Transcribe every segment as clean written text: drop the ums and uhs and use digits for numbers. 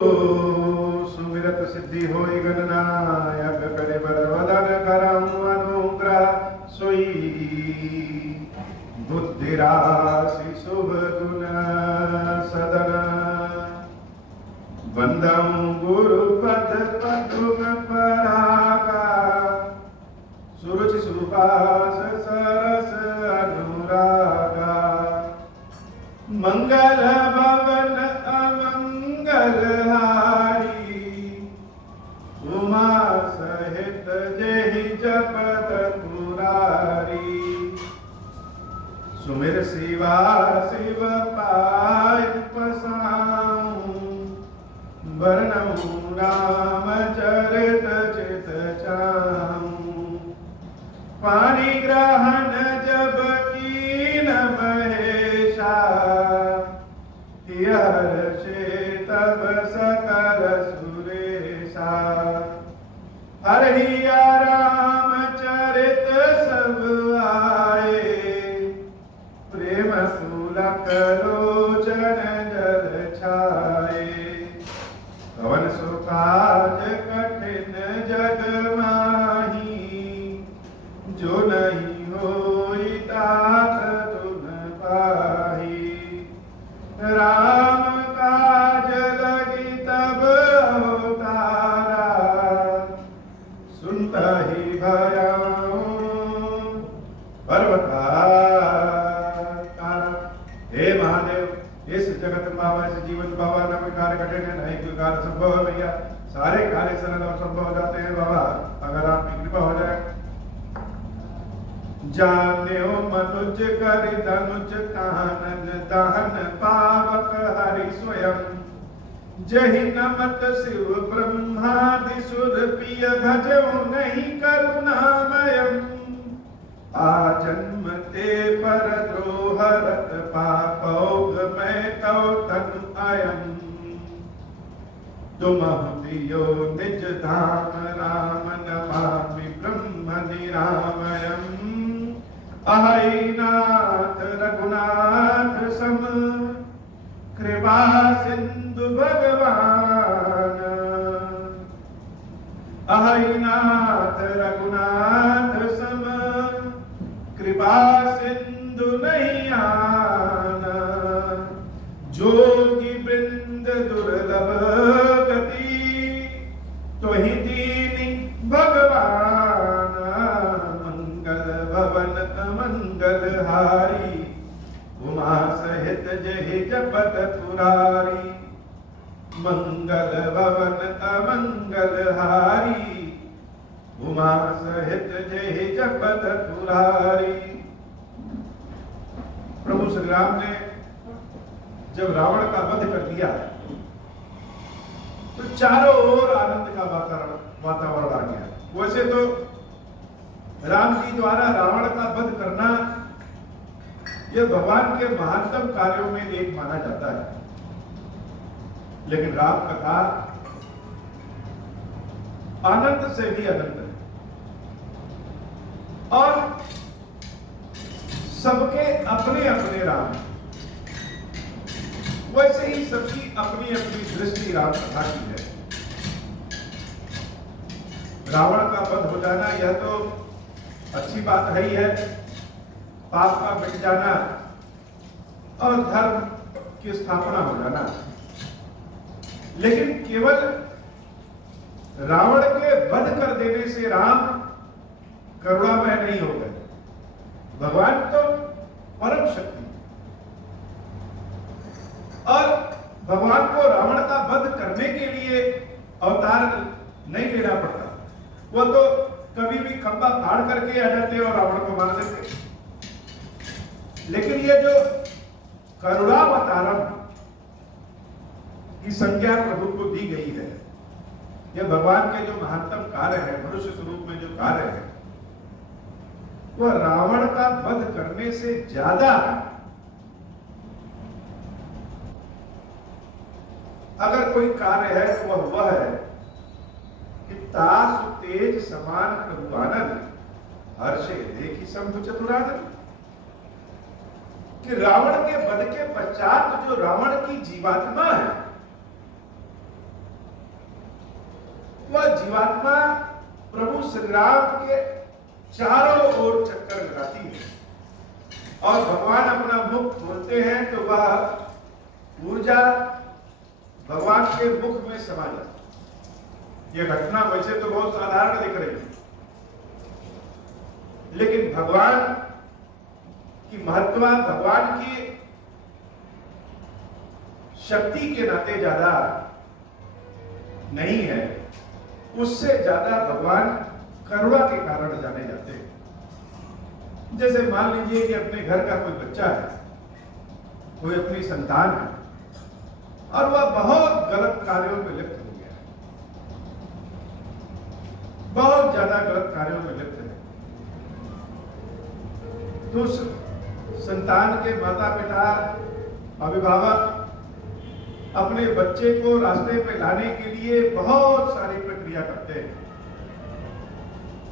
सुमिरत सिद्धि होई गणनायक करे बरवदन करम अनुग्रह सोई बुद्धि राशि शुभ गुण सदन बंदम गुरु पद पदुम परागा सुरुचि सुभाष सरस अनुरागा मंगल भवन अमंगल हारी उमा सहित जेहि जपत पुरारी सुमिर शिवा शिव पाय पसाऊं वर्णऊ राम चरित चित चाऊं पानी ग्रहण जब कीन महेशा हर्षे तब सकल सुरेशा हरिया राम चरित सब आए प्रेम सुलक लोचन जल छाए कवन सुकाज कठिन जग माही जो नहीं होई तात तुम पाही राम काज लगी तब अवतारा सुनता ही भयाऊं पर्वतारा। हे महादेव इस जगत बाबा इस जीवन बाबा न कोई कार्य कठिन है नहीं कोई कार्य संभव है भैया सारे कार्य सरल और संभव हो जाते हैं बाबा अगर आपकी कृपा हो जाए। जान्यो मनुज करि धनुज कानन दहन पावक हरि स्वयं जहि नमत शिव ब्रह्मादि सुर प्रिय भजो नहीं करुणामयम् आजन्म ते पर द्रोहरत पापौघ मैं तौ तनु अयम् तुमहु दियो निज धाम राम नमामि ब्रह्म निरामयम् अहै नाथ रघुनाथ सम कृपा सिंधु भगवान अहै नाथ रघुनाथ सम कृपा सिंधु नहीं आना जोगी वृंद दुर्लभ गति तो ही दीनी भगवान मंगल भवन अमंगल हारी उमा सहित जहि जपत पुरारी मंगल भवन अमंगल हारी उमा सहित जहि जपत पुरारी। प्रभु श्री राम ने जब रावण का वध कर दिया तो चारों ओर आनंद का वातावरण आ गया। वैसे तो राम जी द्वारा रावण का वध करना यह भगवान के महानतम कार्यों में एक माना जाता है, लेकिन राम कथा अनंत से भी अनंत है और सबके अपने अपने राम, वैसे ही सबकी अपनी अपनी दृष्टि राम कथा की है। रावण का वध हो जाना यह तो अच्छी बात है ही है, पाप का मिट जाना और धर्म की स्थापना हो जाना, लेकिन केवल रावण के वध कर देने से राम करुणामय नहीं हो गए। भगवान तो परम शक्ति और भगवान को रावण का वध करने के लिए अवतार नहीं लेना पड़ता, वो तो कभी भी खंबा फाड़ करके आ जाते और रावण को मार देते। लेकिन ये जो करुणावतारम की संज्ञा प्रभु को दी गई है, यह भगवान के जो महानतम कार्य है, मनुष्य स्वरूप में जो कार्य है, वह रावण का वध करने से ज्यादा अगर कोई कार्य है तो वह है कि तासु तेज समान प्रभु आनंद हर्षे देखी शंभु चतुरानंद, कि रावण के वध के पश्चात जो रावण की जीवात्मा है वह जीवात्मा प्रभु श्री राम के चारों ओर चक्कर लगाती है और भगवान अपना मुख खोलते हैं तो वह ऊर्जा भगवान के मुख में समा जाती। यह घटना वैसे तो बहुत साधारण दिख रही है, लेकिन भगवान की महत्ता, भगवान की शक्ति के नाते ज्यादा नहीं है, उससे ज्यादा भगवान करुणा के कारण जाने जाते हैं। जैसे मान लीजिए कि अपने घर का कोई बच्चा है, कोई अपनी संतान है और वह बहुत गलत कार्यों में लिप्त हो गया है, बहुत ज्यादा गलत कार्यों में लिप्त है, तो उस संतान के माता पिता, अभिभावक अपने बच्चे को रास्ते पे लाने के लिए बहुत सारी प्रक्रिया करते हैं,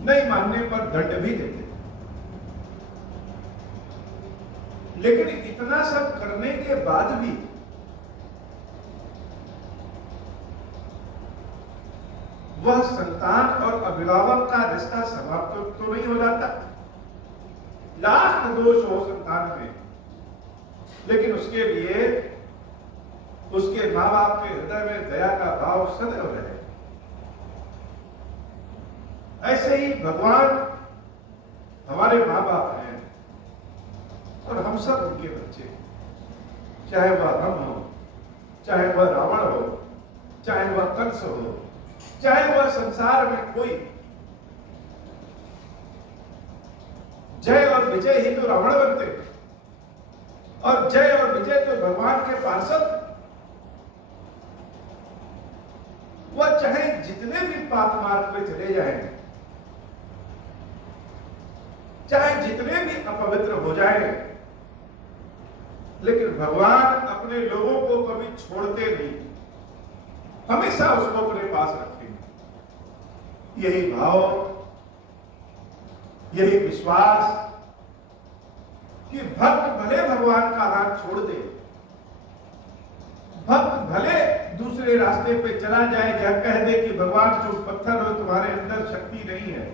नहीं मानने पर दंड भी देते हैं। लेकिन इतना सब करने के बाद भी वह संतान और अभिभावक का रिश्ता समाप्त तो नहीं हो जाता। लाख दोष हो संतान में, लेकिन उसके लिए उसके माँ बाप के हृदय में दया का भाव सदैव रहे। ऐसे ही भगवान हमारे माँ बाप हैं और हम सब उनके बच्चे, चाहे वह हम हो, चाहे वह रावण हो, चाहे वह कंस हो, चाहे वह संसार में कोई। जय और विजय ही तो रावण बनते और जय और विजय तो भगवान के पार्षद। वह चाहे जितने भी पाप मार्ग पे चले जाएं, चाहे जितने भी अपवित्र हो जाएं, लेकिन भगवान अपने लोगों को कभी छोड़ते नहीं, हमेशा उसको अपने पास रखेंगे। यही भाव, यही विश्वास कि भक्त भले भगवान का हाथ छोड़ दे, भक्त भले दूसरे रास्ते पे चला जाए या कह दे कि भगवान तुम पत्थर हो, तुम्हारे अंदर शक्ति नहीं है,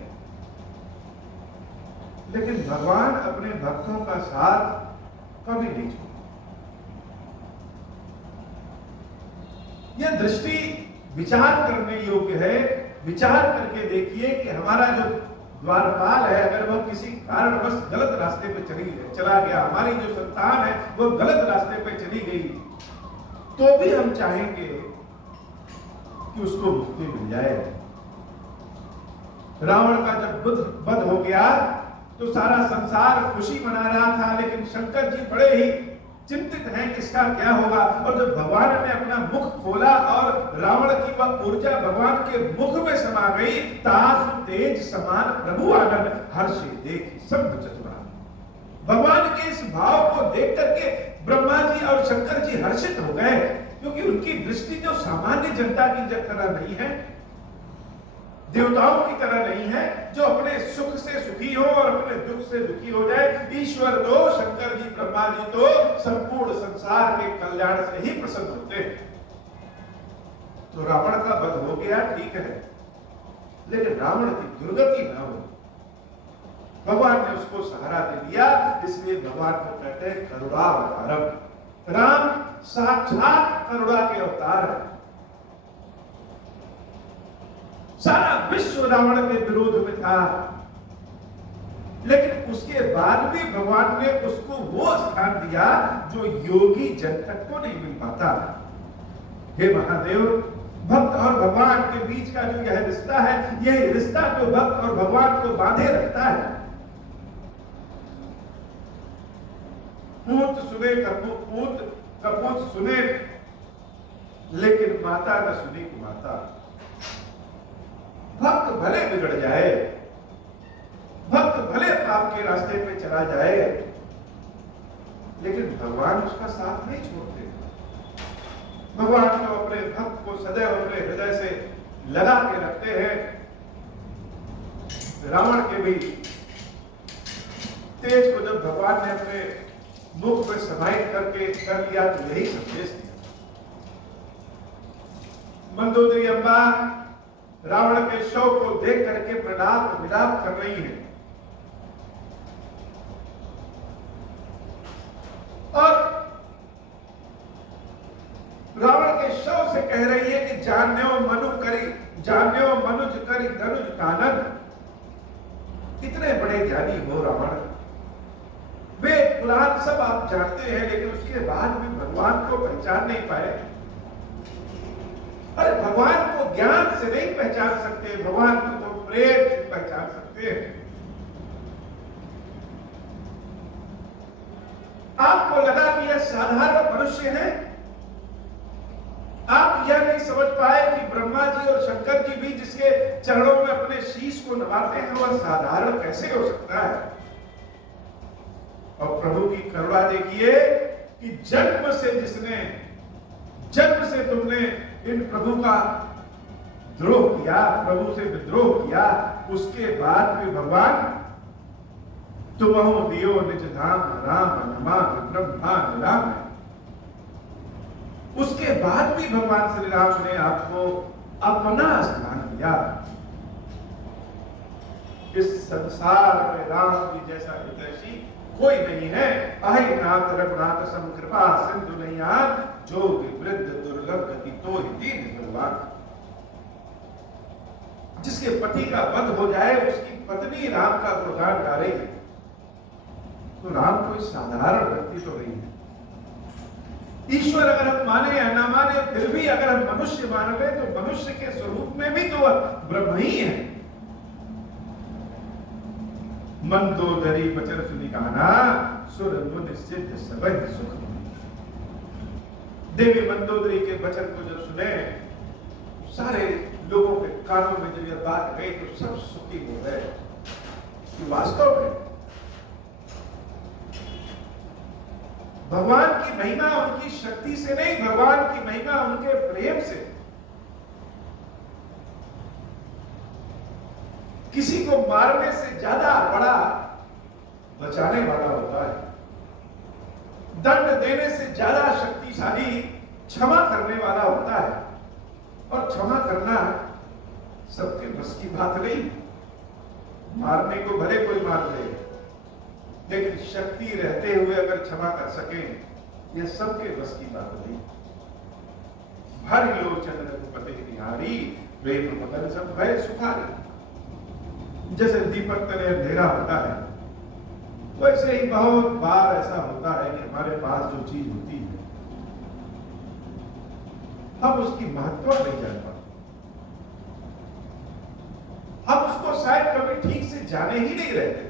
लेकिन भगवान अपने भक्तों का साथ कभी नहीं छोड़ते। यह दृष्टि विचार करने योग्य है। विचार करके देखिए कि हमारा जो द्वारपाल है, अगर वह किसी कारणवश गलत रास्ते पे चला गया, हमारी जो संतान है वह गलत रास्ते पे चली गई, तो भी हम चाहेंगे कि उसको मुक्ति मिल जाए। रावण का जब वध हो गया तो सारा संसार खुशी मना रहा था, लेकिन शंकर जी बड़े ही चिंतित हैं कि इसका क्या होगा। और जब भगवान ने अपना मुख खोला और रावण की वह ऊर्जा भगवान के मुख में समा गई, तासु तेज समान प्रभु आनंद हर्षे देखी सब चतुरा। भगवान के इस भाव को देख करके ब्रह्मा जी और शंकर जी हर्षित हो गए, क्योंकि उनकी दृष्टि जो सामान्य जनता की तरह नहीं है, देवताओं की तरह नहीं है, जो अपने सुख से सुखी हो और अपने दुख से दुखी हो जाए। ईश्वर तो, शंकर जी, ब्रह्मा जी तो संपूर्ण संसार के कल्याण से ही प्रसन्न होते हैं। तो रावण का वध हो गया, ठीक है, लेकिन रावण की दुर्गति न हो, भगवान ने उसको सहारा दे दिया। इसलिए भगवान को कहते हैं करुणावतारम। राम साक्षात करुणा के अवतार है। सारा विश्व रावण के विरोध में था, लेकिन उसके बाद भी भगवान ने उसको वो स्थान दिया जो योगी जन तक को नहीं मिल पाता। हे महादेव, भक्त और भगवान के बीच का जो यह रिश्ता है, यह रिश्ता जो भक्त और भगवान को बांधे रखता है। पूत सुने कपूत सुने, लेकिन माता न सुने की माता। भक्त भले बिगड़ जाए, भक्त भले पाप के रास्ते पे चला जाए, लेकिन भगवान उसका साथ नहीं छोड़ते। भगवान तो अपने भक्त को सदैव अपने हृदय से लगा के रखते हैं। रावण के भी तेज को जब भगवान ने अपने मुख में समाहित करके कर लिया तो यही संदेश दिया। मंदोदरी अम्बा रावण के शव को देख करके प्रलाप विलाप कर रही है और रावण के शव से कह रही है कि जान्यो मनुज करी धनुज कानन। कितने बड़े ज्ञानी हो रावण, वे पुराण सब आप जानते हैं, लेकिन उसके बाद भी भगवान को पहचान नहीं पाए। अरे भगवान को ज्ञान से नहीं पहचान सकते, भगवान को तो प्रेम से पहचान सकते हैं। आपको लगा कि यह साधारण मनुष्य है, आप यह नहीं समझ पाए कि ब्रह्मा जी और शंकर जी भी जिसके चरणों में अपने शीश को नवाते हैं वह साधारण कैसे हो सकता है। और प्रभु की करुणा देखिए कि जन्म से तुमने इन प्रभु का द्रोह किया, प्रभु से विद्रोह किया, उसके बाद भी भगवान तुमहु दियो निज धाम राम नमा ब्रह्मा राम। उसके बाद भी भगवान श्री राम ने आपको अपना स्थान दिया। इस संसार में राम की जैसा हितैषी कोई नहीं है। अहि नाथ रघुनाथ सम कृपा सिंधु नैयान, जोग वृद्ध दुर्लभ गति तो दीन भगवान। जिसके पति का वध हो जाए उसकी पत्नी राम का गुणगान गा रही है, तो राम कोई साधारण व्यक्ति तो नहीं है। ईश्वर अगर हम माने या ना माने, फिर भी अगर हम मनुष्य मानवे तो मनुष्य के स्वरूप में भी तो ब्रह्म ही है। मंदोदरी बचन सुनि कहना, सुर मुनि सिद्ध सबहि सुख। देवी मंदोदरी के वचन को जब सुने, सारे लोगों के कानों में जब यह बात गई तो सब सुखी हो गए। वास्तव में भगवान की महिमा उनकी शक्ति से नहीं, भगवान की महिमा उनके प्रेम से। किसी को मारने से ज्यादा बड़ा बचाने वाला होता है, दंड देने से ज्यादा शक्तिशाली क्षमा करने वाला होता है। और क्षमा करना सबके बस की बात नहीं। मारने को भले कोई मार ले, लेकिन शक्ति रहते हुए अगर क्षमा कर सके, यह सबके बस की बात नहीं। भरि लोचन रघुपति निहारी, प्रेम मगन सब भय सुखारी। जैसे दीपक तले अंधेरा होता है, वैसे ही बहुत बार ऐसा होता है कि हमारे पास जो चीज होती है हम उसकी महत्व नहीं जान पाते, हम उसको शायद कभी ठीक से जाने ही नहीं रहते।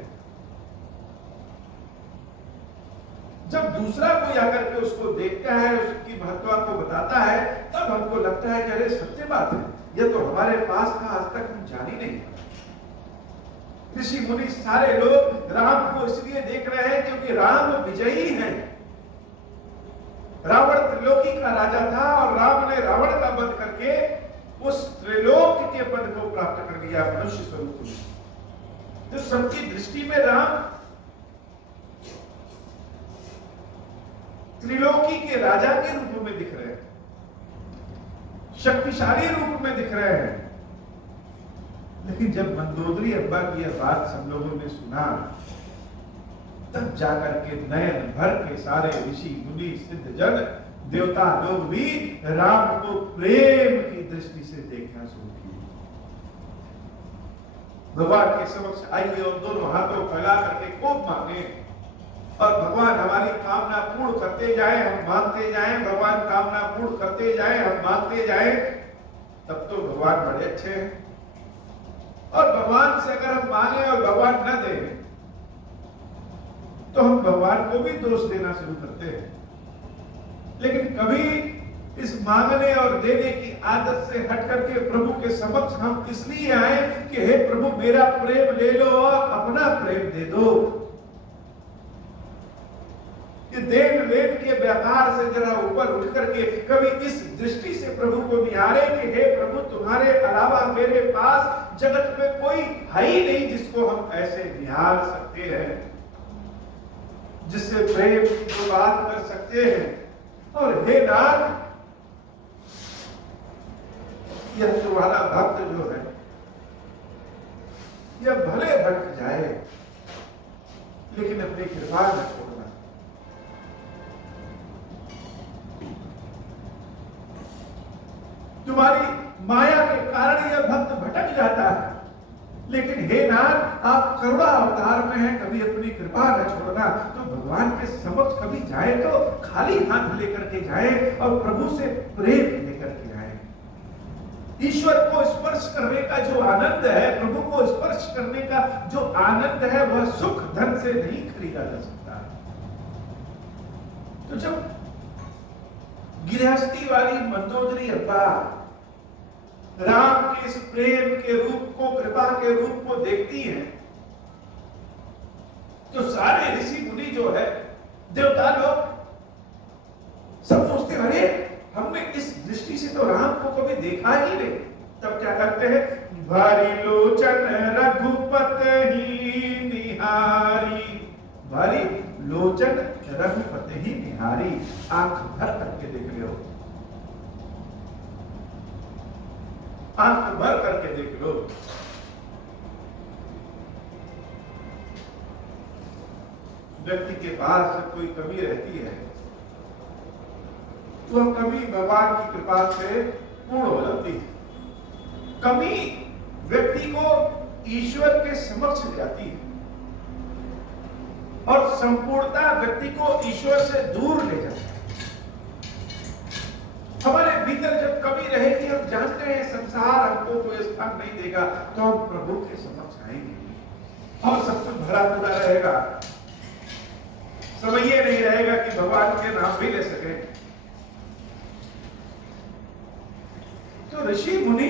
जब दूसरा कोई आकर के उसको देखता है, उसकी महत्व को बताता है, तब हमको लगता है कि अरे सत्य बात है, यह तो हमारे पास था, आज तक हम जान ही नहीं। ऋषि मुनि सारे लोग राम को इसलिए देख रहे हैं क्योंकि राम विजयी है। रावण त्रिलोकी का राजा था और राम ने रावण का वध करके उस त्रिलोक के पद को प्राप्त कर लिया मनुष्य स्वरूप में। तो सबकी दृष्टि में राम त्रिलोकी के राजा के रूप में दिख रहे हैं, शक्तिशाली रूप में दिख रहे हैं। लेकिन जब मंदोदरी अब्बा की यह बात सब लोगों ने सुना, तब जाकर के नयन भर के सारे ऋषि मुनि सिद्ध जन देवता लोग भी राम को प्रेम की दृष्टि से देखना शुरू किए। भगवान के समक्ष आइए और दोनों हाथों फैला करके खूब मांगे और भगवान हमारी कामना पूर्ण करते जाए, हम मांगते जाएं, भगवान कामना पूर्ण करते जाएं, हम मांगते जाएं। तब तो भगवान बड़े अच्छे हैं। और भगवान से अगर हम मांगे और भगवान न दे तो हम भगवान को भी दोष देना शुरू करते हैं। लेकिन कभी इस मांगने और देने की आदत से हट करके प्रभु के समक्ष हम इसलिए आए कि हे प्रभु मेरा प्रेम ले लो और अपना प्रेम दे दो। कि देन लेन के व्यापार से जरा ऊपर उठ करके कभी इस दृष्टि से प्रभु को निहारे कि हे प्रभु तुम्हारे अलावा मेरे पास जगत में कोई है ही नहीं जिसको हम ऐसे निहार सकते हैं, जिससे प्रेम की बात कर सकते हैं। और हे नाथ यह तुम्हारा भक्त जो है यह भले भटक जाए लेकिन अपनी कृपा न छोड़ना। तुम्हारी माया के कारण यह भक्त भटक जाता है, लेकिन हे नाथ आप करुणा अवतार में हैं, कभी अपनी कृपा न छोड़ना। तो भगवान के समक्ष कभी जाए तो खाली हाथ लेकर के जाए और प्रभु से प्रेम लेकर के जाए। ईश्वर को स्पर्श करने का जो आनंद है, प्रभु को स्पर्श करने का जो आनंद है, वह सुख धन से नहीं खरीदा जा सकता। तो जब गृहस्थी वाली मंदोदरी अब्बा राम के इस प्रेम के रूप को, कृपा के रूप को देखती हैं, तो सारे ऋषि मुनि जो है, देवता लोग सब सोचते अरे हमने इस दृष्टि से तो राम को कभी देखा ही नहीं। तब क्या करते हैं, भारी लोचन रघुपति निहारी, भारी लोचन रघुपति ही निहारी, आंख भर करके देख लो, आंख भर करके देख लो। व्यक्ति के पास जब कोई कमी रहती है तो कमी भगवान की कृपा से पूर्ण हो जाती है। कमी व्यक्ति को ईश्वर के समक्ष ले जाती है और संपूर्णता व्यक्ति को ईश्वर से दूर ले जाती है। हमारे भीतर जब कमी रहेगी, हम जानते हैं संसार हमको कोई स्थान नहीं देगा, तो हम प्रभु के समक्ष आएंगे और सब कुछ भरा पूरा रहेगा। समय ये नहीं रहेगा कि भगवान के नाम भी ले सके। तो ऋषि मुनि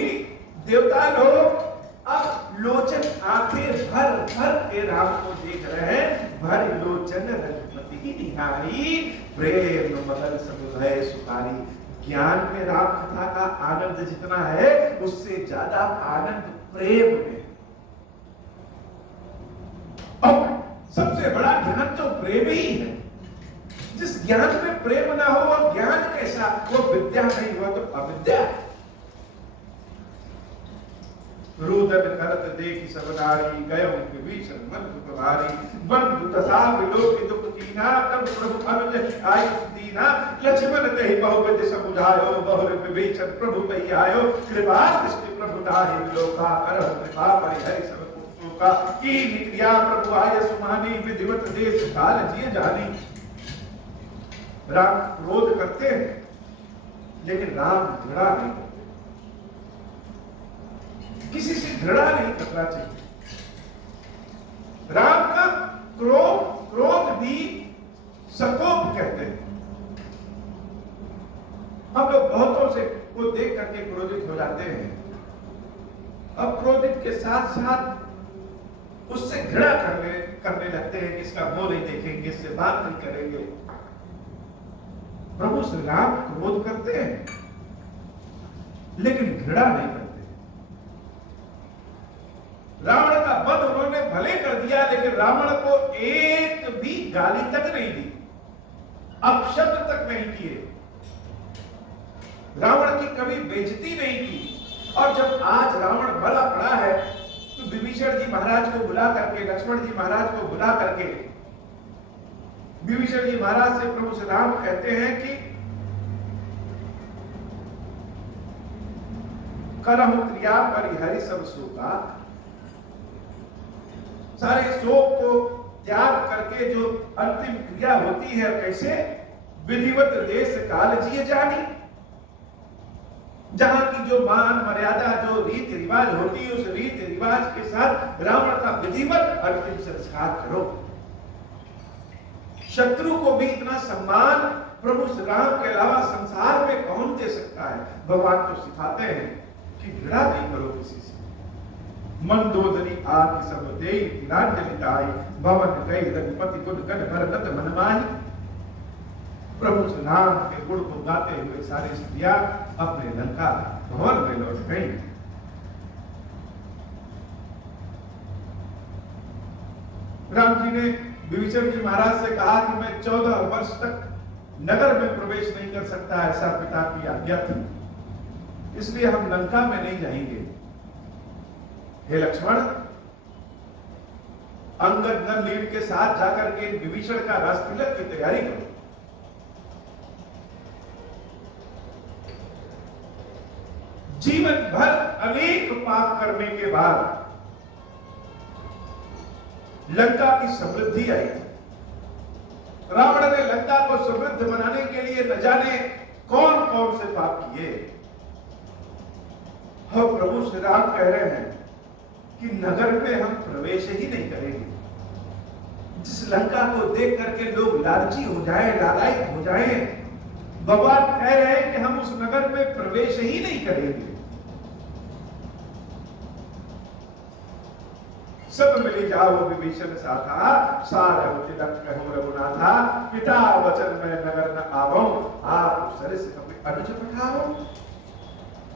देवता लोग अब लोचन आंखें भर भर के राम को देख रहे हैं। भर लोचन रघुपति की निहारी, प्रेम मदन समुदय सुखारी। ज्ञान में राम कथा का आनंद जितना है, उससे ज्यादा आनंद प्रेम में। और सबसे बड़ा ज्ञान तो प्रेम ही है। जिस ज्ञान में प्रेम ना हो वो ज्ञान कैसा, वो विद्या नहीं, वो तो अविद्या है। रुदन करत देखि सब नारी, गयो विभीषण मन दुखभारी। बंधु तथा विलोक दुख कीना, तब प्रभु अनुज आयुष दीना। लक्ष्मण तेहि बहुविध समुझायो, बहुर विभीषण प्रभु कहि आयो। कृपा दृष्टि प्रभु ताहि विलोका, करहु कृपा परिहरि सब शोका। कीनि क्रिया प्रभु आय सुमानी, विधिवत देश काल जिय जानी। राम क्रोध करते हैं, लेकिन राम घृणा नहीं करते। किसी से घृणा नहीं करना चाहिए। राम का क्रोध भी सकोप कहते हैं। हम लोग बहुतों से को देख करके क्रोधित हो जाते हैं। अब क्रोधित के साथ साथ उससे घृणा करने लगते हैं कि इसका मुंह नहीं देखेंगे, इससे बात नहीं करेंगे। प्रभु श्री राम क्रोध करते हैं, लेकिन घृणा नहीं करते। रावण का वध उन्होंने भले कर दिया, लेकिन रावण को एक भी गाली तक नहीं दी, अपशब्द तक नहीं किए, रावण की कभी बेइज्जती नहीं की। और जब आज रावण भला पड़ा है, तो विभीषण जी महाराज को बुला करके, लक्ष्मण जी महाराज को बुला करके, विभीषण जी महाराज से प्रभु श्री राम कहते हैं कि करहु क्रिया परिहरि सब शोका। सारे शोक को त्याग करके जो अंतिम क्रिया होती है, कैसे? विधिवत देश काल जिय जानी। जहां की जो मान मर्यादा, जो रीति रिवाज होती है, उस रीति रिवाज के साथ रावण का विधिवत अंतिम संस्कार करो। शत्रु को भी इतना सम्मान प्रभु श्री राम के अलावा संसार में कौन दे सकता है? भगवान तो सिखाते हैं कि घृणा नहीं करो किसी से। मंदोदरी आदि सब देई नाट्यलिताई, भवन कई रघुपति गुण गण भरत मन माही। प्रभु श्री राम के गुण को गाते हुए सारी स्त्रियां अपने लंका भवन में लौट गई। राम जी ने विभीषण जी महाराज से कहा कि मैं 14 वर्ष तक नगर में प्रवेश नहीं कर सकता, ऐसा पिता की आज्ञा थी। इसलिए हम लंका में नहीं जाएंगे। हे लक्ष्मण, अंगद नल लीड के साथ जाकर के विभीषण का रस तिलक की तैयारी करो। जीवन भर अनेक पाप करने के बाद लंका की समृद्धि आई। रावण ने लंका को समृद्ध बनाने के लिए न जाने कौन कौन से पाप किए। और प्रभु श्री राम कह रहे हैं कि नगर में हम प्रवेश ही नहीं करेंगे। जिस लंका को देख करके लोग लालची हो जाए, लालायित हो जाए, भगवान कह रहे हैं कि हम उस नगर में प्रवेश ही नहीं करेंगे। सब मिली जाओ विभीषण साथा, सारह तिलक कहो रघुनाथा, पिता वचन में नगर न आवो, आप सरस कपि अनुज पठाओ।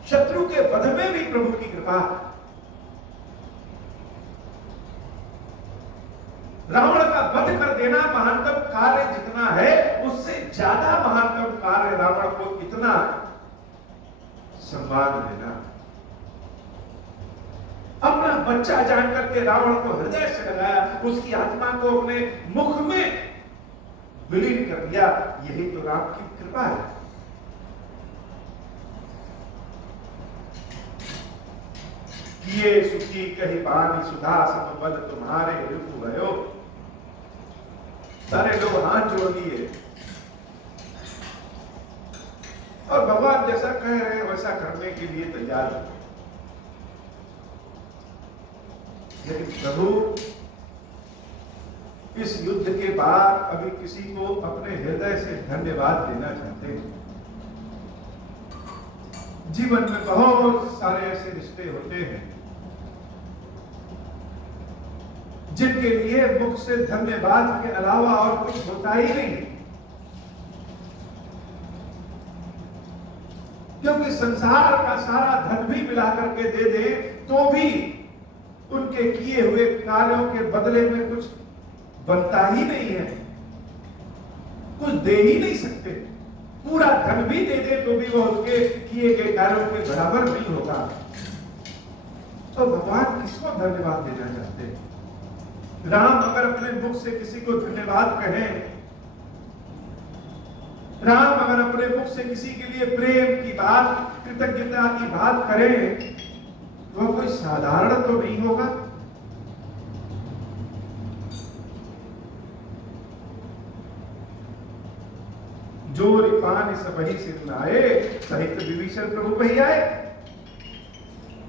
शत्रु के वध में भी प्रभु की कृपा। रावण का वध कर देना महानतम कार्य जितना है, उससे ज्यादा महानतम कार्य रावण को इतना सम्मान देना। अपना बच्चा जान करके रावण को हृदय से लगाया, उसकी आत्मा को अपने मुख में विलीन कर दिया। यही तो राम की कृपा है। ये सुखी कही बानी सुधा समबल तुम्हारे रिपु भयो। सारे लोग हाथ जोड़ दिए और भगवान जैसा कह रहे हैं वैसा करने के लिए तैयार है। लेकिन प्रभु इस युद्ध के बाद अभी किसी को अपने हृदय से धन्यवाद देना चाहते हैं। जीवन में बहुत सारे ऐसे रिश्ते होते हैं जिनके लिए मुख से धन्यवाद के अलावा और कुछ होता ही नहीं। क्योंकि संसार का सारा धन भी मिला करके दे दे तो भी उनके किए हुए कार्यों के बदले में कुछ बनता ही नहीं है, कुछ दे ही नहीं सकते। पूरा धन भी दे दे तो भी वो उसके किए गए कार्यों के बराबर नहीं होगा। तो भगवान किसको धन्यवाद देना चाहते हैं? राम अगर अपने मुख से किसी को धन्यवाद कहें, राम अगर अपने मुख से किसी के लिए प्रेम की बात, कृतज्ञता की बात करें, तो कोई साधारण तो नहीं होगा। जोर पान सबही सिर नाए, सहित विभीषण प्रभु भई आए।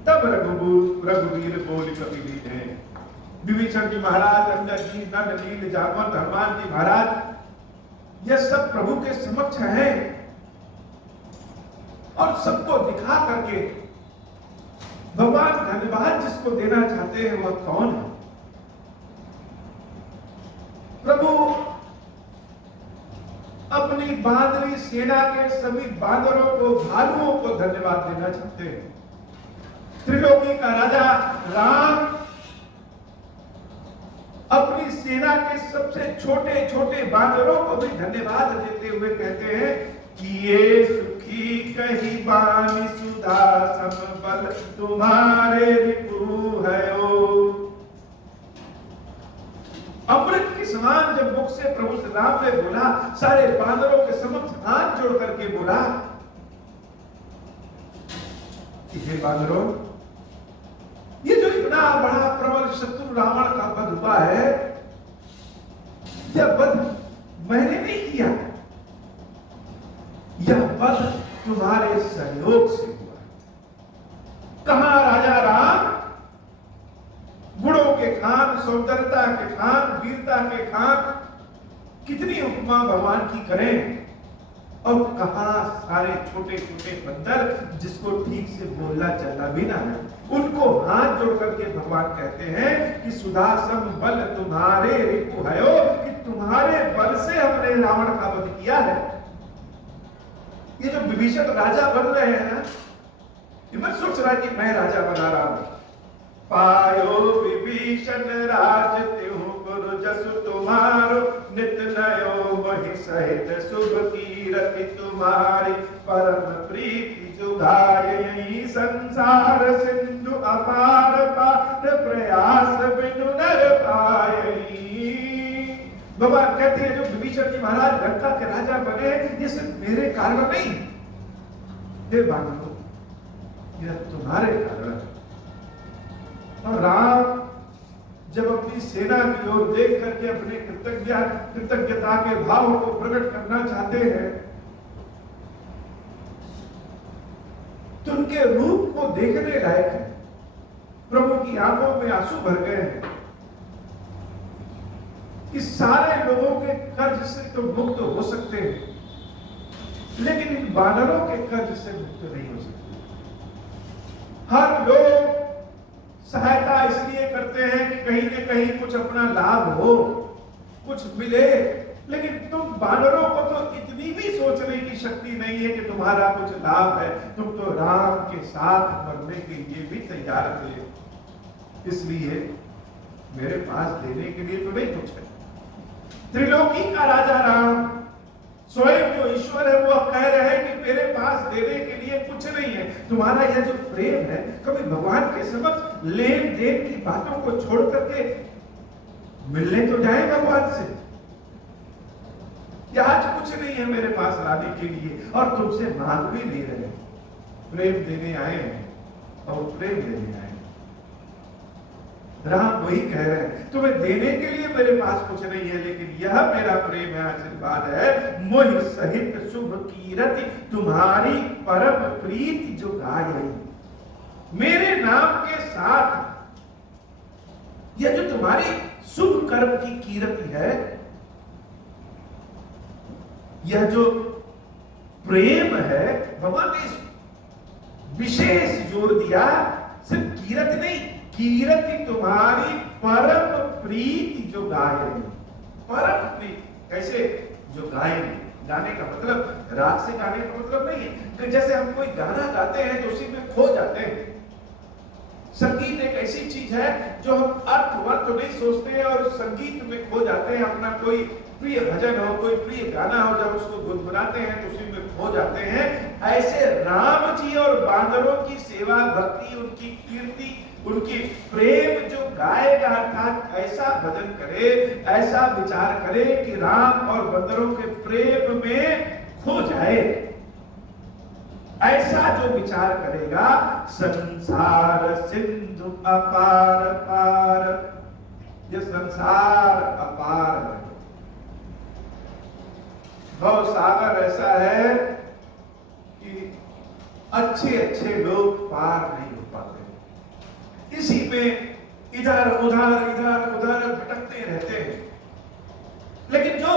तब रघुवीर बोल कपि है। विभीषण जी महाराज, अंगद जी, नल नील, जामवंत, हनुमान जी महाराज, यह सब प्रभु के समक्ष हैं और सबको दिखा करके भगवान धन्यवाद जिसको देना चाहते हैं वह कौन है? प्रभु अपनी बांदरी सेना के सभी बांदरों को, भालुओं को धन्यवाद देना चाहते हैं। त्रिलोकी का राजा राम अपनी सेना के सबसे छोटे छोटे बांदरों को भी धन्यवाद देते हुए कहते हैं कि ये सुखी कही बानी सुधा समबल तुम्हारे रिपु है। अमृत के समान जब मुख से प्रभु श्री राम ने बोला, सारे बांदरों के समक्ष हाथ जोड़ करके बोला कि हे बांदरों, ये जो इतना बड़ा प्रबल शत्रु रावण का वध हुआ है, यह वध मैंने नहीं किया, यह वध तुम्हारे सहयोग से हुआ। कहां राजा राम, गुणों के खान, सौंदर्यता के खान, वीरता के खान, कितनी उपमा भगवान की करें, और कहा सारे छोटे छोटे बंदर जिसको ठीक से बोलना चलना भी ना है, उनको हाथ जोड़ करके भगवान कहते हैं कि सुधा सम बल तुम्हारे रिपु भयो, कि तुम्हारे बल से हमने रावण का वध किया है। ये जो विभीषण राजा बन रहे हैं ना, ये मत सोच रहा कि मैं राजा बना रहा हूं। पायो विभीषण राज त्यों गुरु जसु तुम्हारो, नित नयो वही सहित शुभ कीरति तुम्हारी, परम प्रीति जो गायई संसार सिंधु अपार पार प्रयास बिनु नर पायई। भगवान कहते हैं जो विभीषण जी महाराज लंका के राजा बने ये सिर्फ मेरे कारण नहीं, हे बानरों यह तुम्हारे कारण। और राम जब अपनी सेना की ओर देख करके अपने कृतज्ञता के भाव को प्रकट करना चाहते हैं तो उनके रूप को देखने लायक है। प्रभु की आंखों में आंसू भर गए हैं कि सारे लोगों के कर्ज से तो मुक्त हो सकते हैं, लेकिन इन वानरों के कर्ज से मुक्त नहीं हो सकते। हर लोग सहायता इसलिए करते हैं कि कहीं न कहीं कुछ अपना लाभ हो, कुछ मिले, लेकिन तुम वानरों को तो इतनी भी सोचने की शक्ति नहीं है कि तुम्हारा कुछ लाभ है। तुम तो राम के साथ मरने के लिए भी तैयार थे, इसलिए मेरे पास देने के लिए तो नहीं कुछ है। त्रिलोकी का राजा राम स्वयं जो ईश्वर है वो कह रहे हैं कि मेरे पास देने के लिए कुछ नहीं है। तुम्हारा यह जो प्रेम है कभी भगवान के समक्ष लेन देन की बातों को छोड़ करके मिलने तो जाए भगवान से। या आज कुछ नहीं है मेरे पास लाने के लिए और तुमसे मांग भी नहीं रहे, प्रेम देने आए हैं और प्रेम देने आए। राम वही कह रहे हैं तुम्हें देने के लिए मेरे पास कुछ नहीं है, लेकिन यह मेरा प्रेम है, आशीर्वाद है। मोहि सहित शुभ कीरति तुम्हारी परम प्रीति जो गायई। मेरे नाम के साथ यह जो तुम्हारी शुभ कर्म की कीरति है, यह जो प्रेम है, भगवान ने विशेष जोर दिया। सिर्फ कीरति नहीं, कीरति तुम्हारी परम प्रीति जो गायेगी। परम प्रीति कैसे जो गायेगी? गाने का मतलब राग से गाने का मतलब नहीं है कि जैसे हम कोई गाना गाते हैं तो उसी में खो जाते हैं। संगीत एक ऐसी चीज है जो हम अर्थ वर्थ नहीं सोचते हैं और संगीत में खो जाते हैं। अपना कोई प्रिय भजन हो, कोई प्रिय गाना हो, जब उसको गुनगुनाते हैं तो उसी में खो जाते हैं। ऐसे राम जी और बांदरों की सेवा भक्ति, उनकी कीर्ति, उनकी प्रेम जो गाएगा, अर्थात ऐसा भजन करे, ऐसा विचार करे कि राम और बंदरों के प्रेम में खो जाए, ऐसा जो विचार करेगा, संसार सिंधु अपार पार। ये संसार अपार है, भव सागर ऐसा है कि अच्छे अच्छे लोग पार नहीं हो पाते, इसी में इधर उधर भटकते रहते हैं। लेकिन जो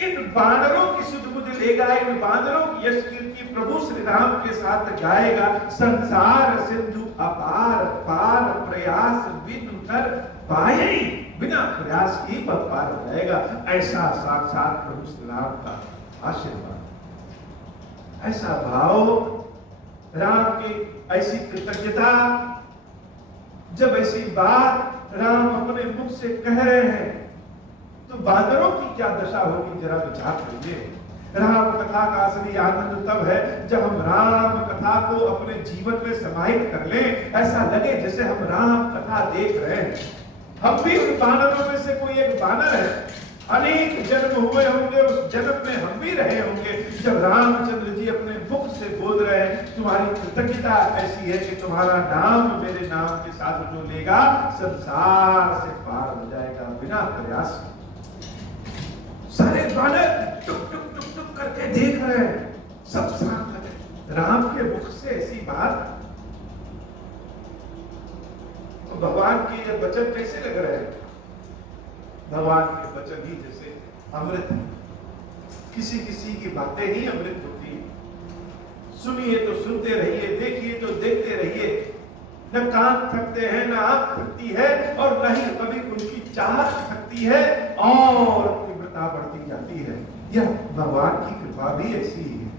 इन बानरों की सुध बुध लेगा, इन बानरों की यश कीर्ति प्रभु श्री राम के साथ गाएगा, संसार सिंधु अपार पार प्रयास बिनु नर पायई। बिना प्रयास की पद पार हो जाएगा। ऐसा साक्षात प्रभु श्री राम का आशीर्वाद, ऐसा भाव, राम की ऐसी कृतज्ञता। जब ऐसी बात राम अपने मुख से कह रहे हैं तो बानरों की क्या दशा होगी, जरा विचार करिए। राम कथा का असली आनंद तब है जब हम राम कथा को अपने जीवन में समाहित कर लें। ऐसा लगे जैसे हम राम कथा देख रहे हैं। हम भी उन बानरों में से कोई एक बानर है। अनेक जन्म हुए होंगे, उस जन्म में हम भी रहे होंगे जब रामचंद्र जी अपने मुख से बोल रहे हैं तुम्हारी कृतज्ञता ऐसी है कि तुम्हारा नाम मेरे नाम के साथ जो लेगा संसार से पार हो जाएगा बिना प्रयास। सारे बानर टुक टुक टुक टुक करके देख रहे हैं, सब शांत है। राम के मुख से ऐसी बात, तो भगवान के ये वचन कैसे लग रहे हैं? भगवान के वचन ही जैसे अमृत है। किसी किसी की बातें ही अमृत होती है। सुनिए तो सुनते रहिए, देखिए तो देखते रहिए। न कान थकते हैं, न आंख थकती है, और न ही कभी उनकी चाहत थकती है और तीव्रता बढ़ती जाती है। यह भगवान की कृपा भी ऐसी ही है।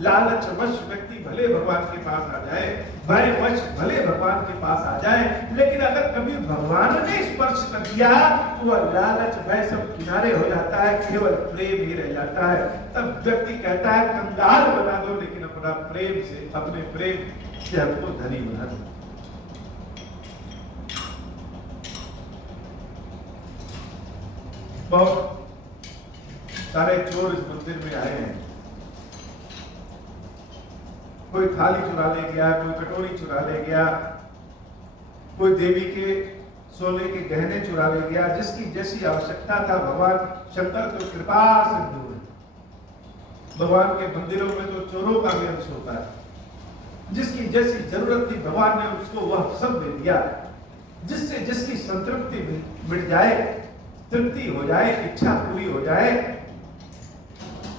लालचवश व्यक्ति भले भगवान के पास आ जाए, भयवश भले भगवान के पास आ जाए, लेकिन अगर कभी भगवान ने स्पर्श कर दिया तो वह लालच भय सब किनारे हो जाता है, केवल प्रेम ही रह जाता है। तब व्यक्ति कहता है कंगाल बना दो लेकिन अपना प्रेम से, अपने प्रेम से हमको धनी बना दो। बहुत सारे चोर इस मंदिर में आए हैं। कोई थाली चुरा ले गया, कोई कटोरी चुरा ले गया, कोई देवी के सोने के गहने चुरा ले गया। जिसकी जैसी आवश्यकता था, भगवान शंकर तो कृपा सिंधु है। भगवान के मंदिरों में तो चोरों का भी अंश होता है। जिसकी जैसी जरूरत थी, भगवान ने उसको वह सब दे दिया। जिससे जिसकी संतृप्ति मिट जाए, तृप्ति हो जाए, इच्छा पूरी हो जाए,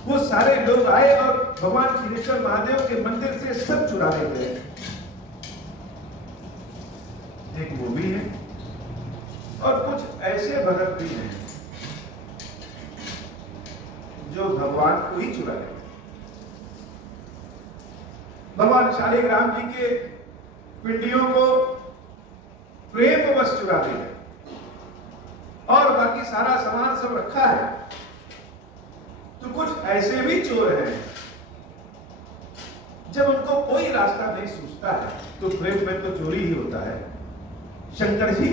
वो सारे लोग आए और भगवान खिलेश्वर महादेव के मंदिर से सब चुरा ले गए। एक वो भी है और कुछ ऐसे भगत भी हैं जो भगवान को ही चुरा ले। भगवान शालिग्राम जी के पिंडियों को प्रेमवश चुरा ले गए और बाकी सारा सामान सब रखा है। तो कुछ ऐसे भी चोर हैं, जब उनको कोई रास्ता नहीं सूझता है तो प्रेम में तो चोरी ही होता है। शंकर जी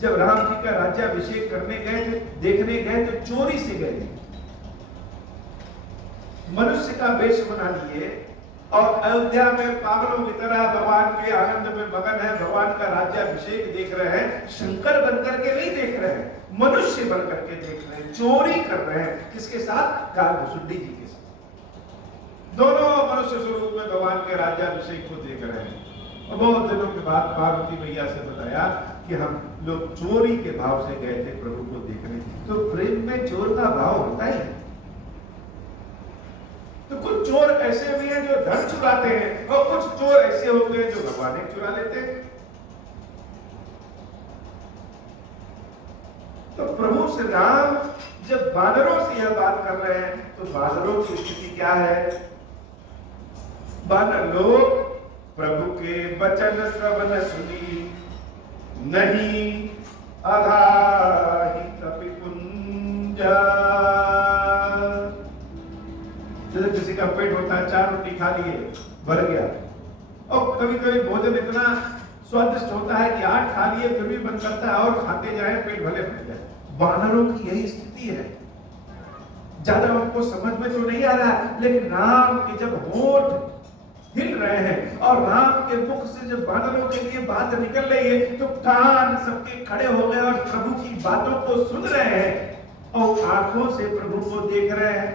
जब राम जी का राज्याभिषेक करने गए थे, देखने गए तो चोरी से गए थे। मनुष्य का वेश बना लिए और अयोध्या में पागलों की तरह भगवान के आनंद में मगन है, भगवान का राज्याभिषेक देख रहे हैं। शंकर बनकर के नहीं देख रहे हैं, मनुष्य बनकर के देख रहे हैं, चोरी कर रहे हैं। किसके साथ? कालभूषुंडी जी के साथ। दोनों मनुष्य स्वरूप में भगवान के राज्याभिषेक को देख रहे हैं। और बहुत दिनों के बाद पार्वती मैया से बताया कि हम लोग चोरी के भाव से गए थे प्रभु को देखने। तो प्रेम में चोर का भाव होता ही है। तो कुछ चोर ऐसे भी हैं जो धन चुराते हैं और कुछ चोर ऐसे होते हैं जो भगवान ही चुरा लेते हैं। तो प्रभु श्री राम जब बानरों से यह बात कर रहे हैं तो बानरों की स्थिति क्या है? बानर लोग प्रभु के वचन श्रवण सुनी नहीं आधाहि कपिकुंजा। जैसे किसी का पेट होता है, 4 रोटी खा लिए, भर गया, और कभी कभी भोजन इतना स्वादिष्ट होता है कि 8 खा लिए फिर भी मन करता है और खाते जाए, पेट भले भर जाए। बानरों की यही स्थिति है। ज्यादा उनको समझ में तो नहीं आ रहा है, लेकिन राम के जब होठ हिल रहे हैं और राम के मुख से जब बानरों के लिए बात निकल रही है तो कान सबके खड़े हो गए और प्रभु की बातों को सुन रहे हैं और आंखों से प्रभु को देख रहे हैं।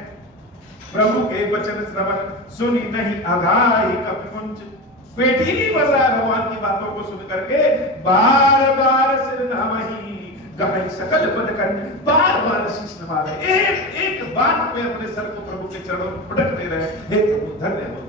प्रभु के वचन श्रवण सुनी नहीं आधाहि कपिकुंज। पेट ही नहीं भर रहा है भगवान की बातों को सुन करके। बार बार सिर नवाहि गहन सकल पद कर, बार बार शीश नवा रहे, एक एक बात में अपने सर को प्रभु के चरणों में पटक दे रहे हैं। हे प्रभु धन्य हो।